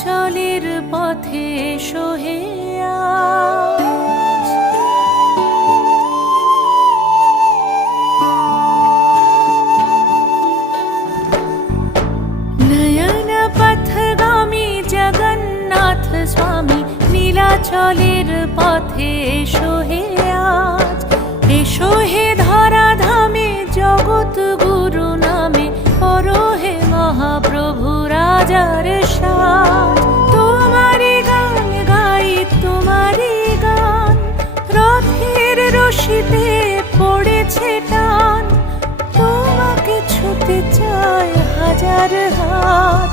নীলাচলের পথে এসো হে আজ। নয়ন পথগামী জগন্নাথ স্বামী নীলাচলের পথে এসো হে আজ। এসো হে ধরাধামে জগৎ গুরু নামে পরো হে মহাপ্রভু রাজার সাজ। তোমারি গান গাই তোমারি গান, রথের রশিতে পড়েছে টান। তোমাকে ছুতে চায় হাজার হাত,